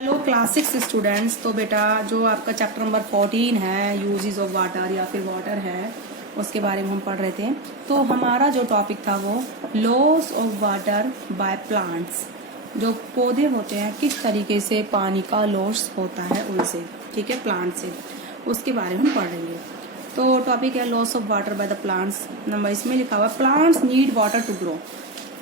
Hello class 6 students. तो बेटा जो आपका चैप्टर नंबर 14 है यूजेस ऑफ वाटर या फिर वाटर है, उसके बारे में हम पढ़ रहे थे। तो हमारा जो टॉपिक था वो loss of water by plants, जो पौधे होते हैं किस तरीके से पानी का लॉस होता है उनसे, ठीक है, प्लांट से, उसके बारे में हम पढ़ रहे हैं। तो टॉपिक है loss of water by the plants. Number इसमें लिखा हुआ plants need water to grow.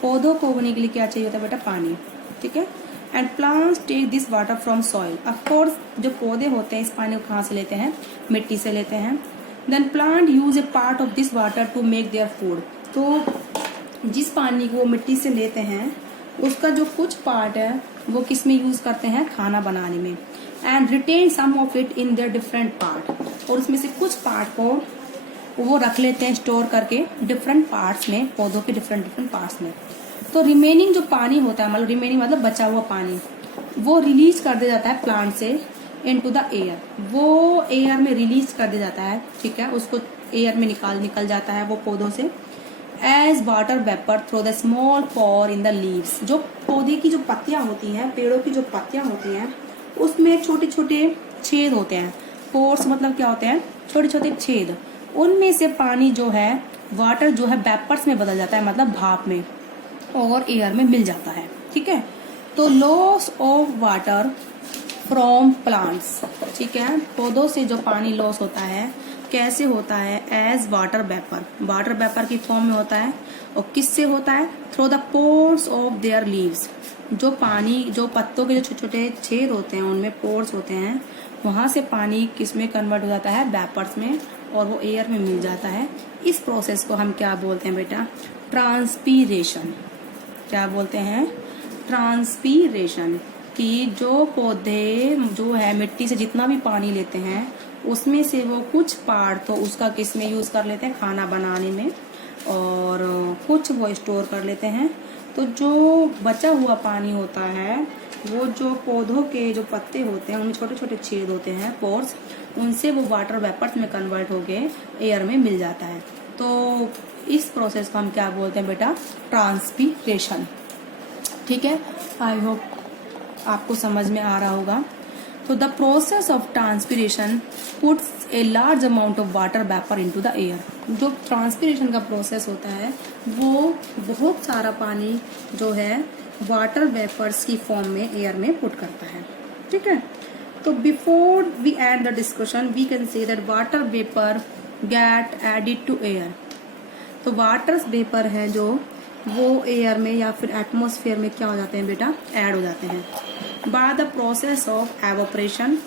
पौधों को उगने के लिए क्या चाहिए होता है बेटा? पानी, ठीक है। And plants take this water from soil. Of course जो पौधे होते हैं इस पानी को कहाँ से लेते हैं? मिट्टी से लेते हैं। Then plant use a part of this water to make their food. तो जिस पानी को वो मिट्टी से लेते हैं उसका जो कुछ पार्ट है वो किस में यूज करते हैं? खाना बनाने में। And retain some of it in their different part. और उसमें से कुछ पार्ट को वो रख लेते हैं स्टोर करके डिफरेंट पार्ट्स में, पौधों के डिफरेंट पार्ट्स में। तो रिमेनिंग जो पानी होता है, मतलब रिमेनिंग मतलब बचा हुआ पानी, वो रिलीज कर दिया जाता है प्लांट से इनटू द एयर। वो एयर में रिलीज कर दिया जाता है, ठीक है, उसको एयर में निकल जाता है वो पौधों से as water vapour through the small pore in the leaves. जो पौधे की जो पत्तियां होती हैं, पेड़ों की जो पत्तियां होती हैं, उसमें छोटे छोटे छेद होते हैं। पोर्स मतलब क्या होते हैं? छोटे छोटे छेद। उनमें से पानी जो है, वाटर जो है वेपर्स में बदल जाता है, मतलब भाप में, और एयर में मिल जाता है, ठीक है। तो loss of water from plants, ठीक है, पौधों से जो पानी लॉस होता है कैसे होता है? As water vapour, water vapour की फॉर्म में होता है। और किससे होता है? Through the pores of their leaves. जो पानी, जो पत्तों के जो छोटे छोटे छेद होते हैं उनमें पोर्स होते हैं, वहां से पानी किस में कन्वर्ट हो जाता है? वेपर्स में, और वो एयर में मिल जाता है। इस प्रोसेस को हम क्या बोलते हैं बेटा? ट्रांसपीरेशन। क्या बोलते हैं? ट्रांसपीरेशन। कि जो पौधे जो है मिट्टी से जितना भी पानी लेते हैं उसमें से वो कुछ पार्ट तो उसका किस में यूज कर लेते हैं? खाना बनाने में, और कुछ वो स्टोर कर लेते हैं। तो जो बचा हुआ पानी होता है वो जो पौधों के जो पत्ते होते हैं उनमें छोटे छोटे छेद होते हैं, पोर्स, उनसे वो वाटर वेपर्स में कन्वर्ट होके एयर में मिल जाता है। तो इस प्रोसेस को हम क्या बोलते हैं बेटा? ट्रांसपीरेशन, ठीक है। आई होप आपको समझ में आ रहा होगा। तो the process of transpiration puts a large amount of water vapour into the air. जो ट्रांसपीरेशन का प्रोसेस होता है वो बहुत सारा पानी जो है वाटर वेपर्स की फॉर्म में एयर में पुट करता है, ठीक है। तो before we end the discussion we can say that water vapour get added to air. तो वाटर वेपर है जो वो एयर में या फिर एटमॉस्फेयर में क्या हो जाते हैं बेटा? ऐड हो जाते हैं by the process of evaporation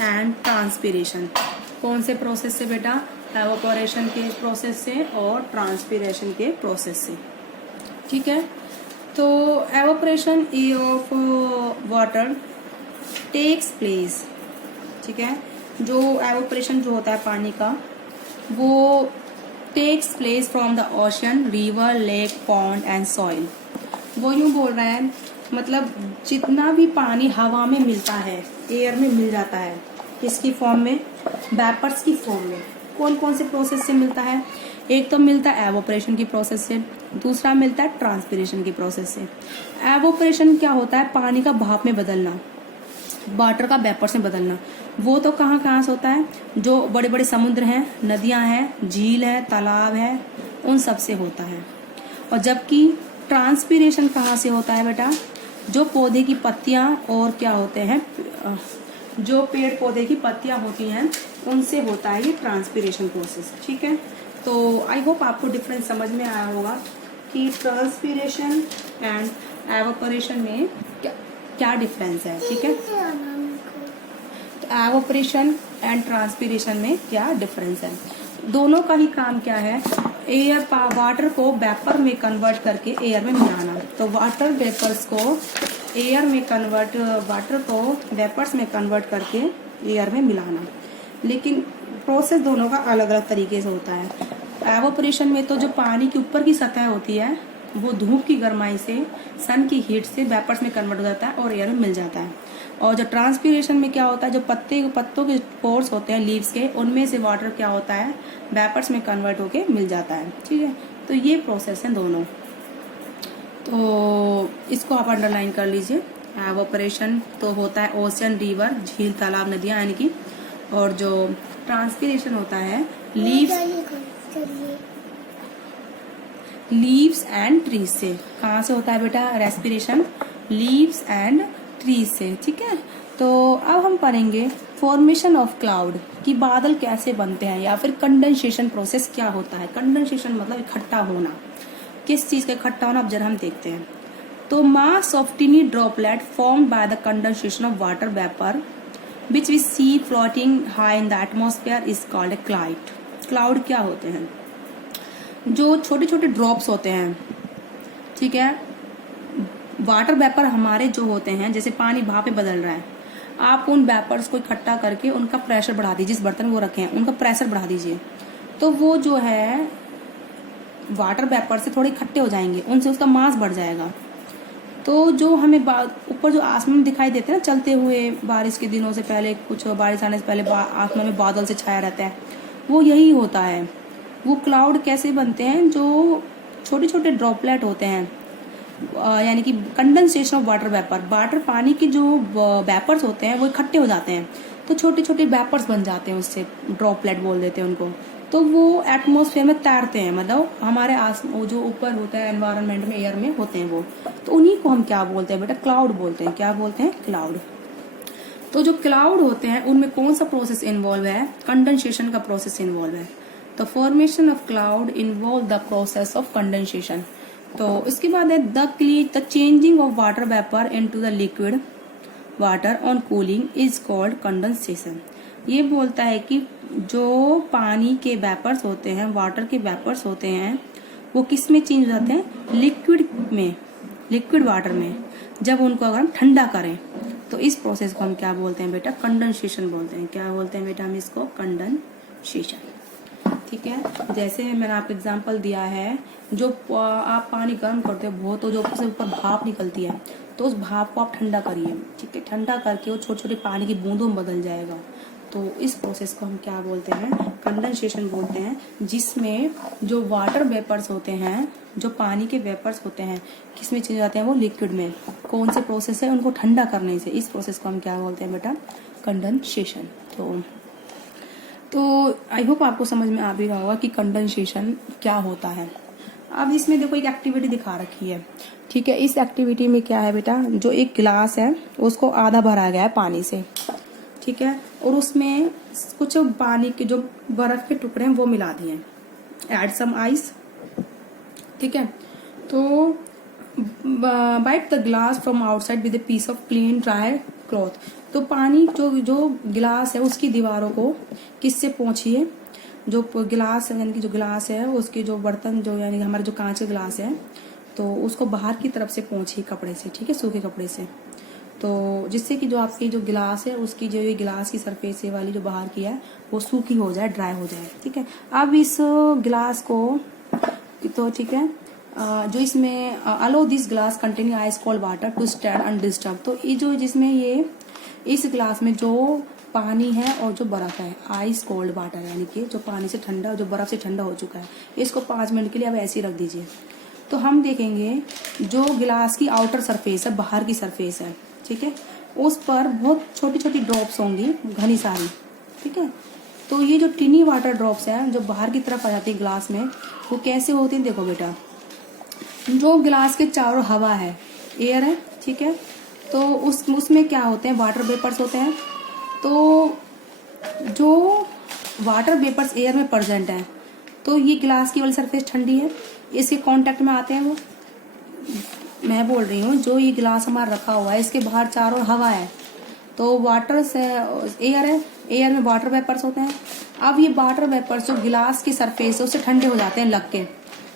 and transpiration. कौन से प्रोसेस से बेटा? एवोपरेशन के प्रोसेस से और ट्रांसपीरेशन के प्रोसेस से, ठीक है। तो evaporation of water takes place, ठीक है। जो एवोपरेशन जो होता है पानी का वो takes place from the ocean, river, lake, pond and soil. वो यूं बोल रहा है, मतलब जितना भी पानी हवा में मिलता है एयर में मिल जाता है, किसकी फॉर्म में? वेपर्स की फॉर्म में। कौन कौन से प्रोसेस से मिलता है? एक तो मिलता है एवोपरेशन की प्रोसेस से, दूसरा मिलता है ट्रांसपीरेशन की प्रोसेस से। एवोपरेशन क्या होता है? पानी का भाप में बदलना, वाटर का वेपर्स में बदलना। वो तो कहाँ कहाँ से होता है? जो बड़े बड़े समुद्र हैं, नदियां हैं, झील है, तालाब है, उन सब से होता है। और जबकि ट्रांसपीरेशन कहाँ से होता है बेटा? जो पौधे की पत्तियां और क्या होते हैं, जो पेड़ पौधे की पत्तियां होती हैं उनसे होता है ये ट्रांसपीरेशन प्रोसेस, ठीक है। तो आई होप आपको डिफरेंस समझ में आया होगा कि ट्रांसपीरेशन एंड एवापोरेशन में क्या डिफरेंस है, ठीक है। तो एवापोरेशन एंड ट्रांसपीरेशन में क्या डिफरेंस है? दोनों का ही काम क्या है? एयर वाटर को वेपर में कन्वर्ट करके एयर में मिलाना। तो वाटर वेपर्स को एयर में कन्वर्ट, वाटर को वेपर्स में कन्वर्ट करके एयर में मिलाना। लेकिन प्रोसेस दोनों का अलग अलग तरीके से होता है। एवापोरेशन में तो जो पानी के ऊपर की सतह होती है वो धूप की गर्माई से, सन की हीट से वेपर्स में कन्वर्ट हो जाता है और एयर में मिल जाता है। और जो ट्रांसपीरेशन में क्या होता है? जो पत्तों के पोर्स होते हैं लीव्स के, उनमें से वाटर क्या होता है? वेपर्स में कन्वर्ट होके मिल जाता है, ठीक है। तो ये प्रोसेस है दोनों। तो इसको आप अंडरलाइन कर लीजिए। एवोपरेशन तो होता है ओशन, रिवर, झील, तालाब, नदियां यानी कि। और जो ट्रांसपिरेशन होता है लीव्स एंड ट्रीज से। कहाँ से होता है बेटा रेस्पिरेशन? लीव्स एंड ट्रीज से, ठीक है। तो अब हम पढ़ेंगे फॉर्मेशन ऑफ क्लाउड कि बादल कैसे बनते हैं, या फिर कंडेंसेशन प्रोसेस क्या होता है। कंडेंसेशन मतलब इकट्ठा होना। किस चीज का इकट्ठा होना, अब जरा हम देखते हैं। तो mass of tiny droplet formed by the condensation of water vapour which we see floating high in the atmosphere is called a cloud. Cloud क्या होते हैं? जो छोटे छोटे ड्रॉप्स होते हैं, ठीक है। वाटर वेपर हमारे जो होते हैं, जैसे पानी भाप में बदल रहा है, आप उन वेपर्स को इकट्ठा करके उनका प्रेशर बढ़ा दीजिए। जिस बर्तन में वो रखे हैं उनका प्रेशर बढ़ा दीजिए, तो वो जो है वाटर वेपर से थोड़े इकट्ठे हो जाएंगे, उनसे उसका मास बढ़ जाएगा। तो जो हमें ऊपर जो आसमान में दिखाई देते हैं ना चलते हुए, बारिश के दिनों से पहले, कुछ बारिश आने से पहले आसमान में बादल से छाया रहता है, वो यही होता है। वो क्लाउड कैसे बनते हैं? जो छोटे छोटे ड्रॉपलेट होते हैं, यानी कि condensation of water vapour. Water पानी के जो वेपर्स होते हैं वो इकट्ठे हो जाते हैं, तो छोटे छोटे वेपर्स बन जाते हैं, उससे ड्रॉपलेट बोल देते हैं उनको। तो वो एटमॉस्फेयर में तैरते हैं, मतलब हमारे जो ऊपर होता है एनवायरनमेंट में, एयर में होते हैं वो। तो उन्हीं को हम क्या बोलते हैं बेटा? क्लाउड बोलते हैं। क्या बोलते हैं? क्लाउड। तो जो क्लाउड होते हैं उनमें कौन सा प्रोसेस इन्वॉल्व है? कंडेंसेशन का प्रोसेस इन्वॉल्व है। तो formation of cloud involve the process of condensation. तो इसके बाद है the changing of water vapour into the liquid water on cooling is called condensation. ये बोलता है कि जो पानी के वेपर्स होते हैं, वाटर के वेपर्स होते हैं, वो किस में चेंज हो जाते हैं? लिक्विड में, लिक्विड वाटर में। जब उनको अगर हम ठंडा करें तो इस प्रोसेस को हम क्या बोलते हैं बेटा? कंडेंसेशन बोलते हैं। क्या बोलते हैं बेटा हम इसको? कंडेंसेशन, ठीक है। जैसे मैंने आपको एग्जांपल दिया है, जो आप पानी गर्म करते हो बहुत, तो जो उससे ऊपर भाप निकलती है, तो उस भाप को आप ठंडा करिए, ठीक है। ठंडा करके वो छोटे छोटे पानी की बूंदों में बदल जाएगा। तो इस प्रोसेस को हम क्या बोलते हैं? कंडेंसेशन बोलते हैं। जिसमें जो वाटर वेपर्स होते हैं, जो पानी के वेपर्स होते हैं, किस में चेंज जाते हैं? वो लिक्विड में। कौन से प्रोसेस है? उनको ठंडा करने से। इस प्रोसेस को हम क्या बोलते हैं बेटा? कंडेंसेशन। तो आई होप आपको समझ में आ भी रहा होगा कि कंडेंसेशन क्या होता है। अब इसमें देखो एक एक्टिविटी दिखा रखी है, ठीक है। इस एक्टिविटी में क्या है बेटा? जो एक गिलास है उसको आधा भरा गया है पानी से, ठीक है, और उसमें कुछ पानी के जो बर्फ के टुकड़े हैं वो मिला दिए, ऐड सम आइस, ठीक है। तो wipe the glass from outside with a piece of clean dry cloth. तो पानी जो गिलास है उसकी दीवारों को किससे पोंछिए? जो गिलास यानी कि जो गिलास है उसके जो बर्तन, जो यानी हमारे जो कांच के गिलास है, तो उसको बाहर की तरफ से पोंछिए कपड़े से, ठीक है, सूखे कपड़े से। तो जिससे कि जो आपकी जो गिलास है उसकी जो ये गिलास की सरफेस वाली जो बाहर की है वो सूखी हो जाए, ड्राई हो जाए, ठीक है। अब इस गिलास को तो ठीक है, जो इसमें allow this glass containing ice cold water to stand undisturbed. तो ये जो जिसमें ये इस गिलास में जो पानी है और जो बर्फ है, आइस कोल्ड वाटर यानी कि जो पानी से ठंडा, जो बर्फ से ठंडा हो चुका है, इसको 5 मिनट के लिए अब ऐसे ही रख दीजिए। तो हम देखेंगे जो गिलास की आउटर सरफेस है, बाहर की सरफेस है, ठीक है, उस पर बहुत छोटी छोटी ड्रॉप्स होंगी, घनी सारी, ठीक है। तो ये जो टिनी वाटर ड्रॉप्स है जो बाहर की तरफ आ जाती है ग्लास में, वो कैसे होती है? देखो बेटा, जो गिलास के चारों हवा है, एयर है, ठीक है, तो उसमें क्या होते हैं? वाटर वेपर्स होते हैं। तो जो वाटर वेपर्स एयर में प्रेजेंट है, तो ये गिलास की वाली सरफेस ठंडी है, इसके कांटेक्ट में आते हैं वो। मैं बोल रही हूँ जो ये गिलास हमारा रखा हुआ है, इसके बाहर चारों हवा है, तो वाटर से एयर है, एयर में वाटर वेपर्स होते हैं। अब ये वाटर वेपर्स जो गिलास की सरफेस है उससे ठंडे हो जाते हैं लग के,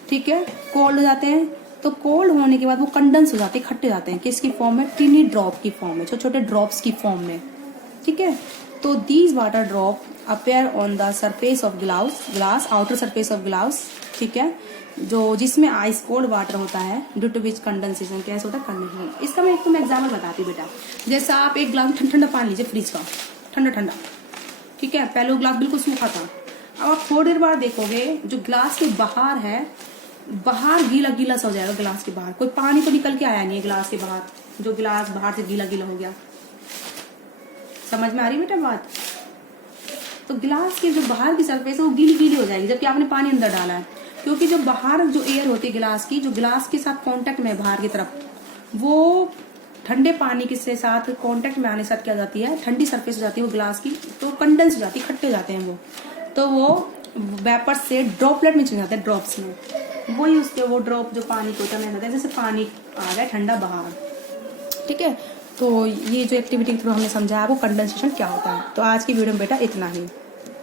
ठीक है, कोल्ड हो जाते हैं। तो कोल्ड होने के बाद वो कंडेंस हो जाते हैं, इकट्ठे जाते हैं, किसकी फॉर्म में? टिनी ड्रॉप की फॉर्म में, छोटे छोटे ड्रॉप्स की फॉर्म में, ठीक है। तो these water drop appear on the surface of glass, outer surface of glass, ठीक है, जो जिसमें आइस कोल्ड वाटर होता है, ड्यू टू विच कंडेंसेशन। कैसे होता है? कंडेंसेशन। इसका मैं एक एग्जाम्पल बताती हूँ बेटा। जैसा आप एक गिलास ठंडा ठंडा पानी लीजिए, फ्रिज का ठंडा ठंडा, ठीक है, पहले वो गिलास बिल्कुल सूखा था, अब आप थोड़ी देर बाद देखोगे जो गिलास के बाहर है, बाहर गीला गीला सा हो जाएगा गिलास के बाहर, कोई पानी तो निकल के आया नहीं है गिलास के बाहर, जो गिलास बाहर से गीला गीला हो गया। समझ में आ रही बेटा बात? तो गिलास की जो बाहर की सरफेस है वो गीली गीली हो जाएगी जबकि आपने पानी अंदर डाला है, क्योंकि जो बाहर जो एयर होती है गिलास की, जो गिलास के साथ कांटेक्ट में है बाहर की तरफ, वो ठंडे पानी के साथ कांटेक्ट में आने के साथ क्या जाती है, ठंडी सरफेस हो जाती है वो गिलास की, तो कंडेंस हो जाती है, खट्टे हो जाते हैं वो, तो वो वेपर से ड्रॉपलेट में चले जाते हैं, ड्रॉप्स में। वही उसके वो ड्रॉप जो पानी को उतरने जाते हैं, जैसे पानी आ गया ठंडा बाहर। ठीक है, तो ये जो एक्टिविटी के थ्रू हमने समझाया वो कंडेंसेशन क्या होता है। तो आज की वीडियो में बेटा इतना ही।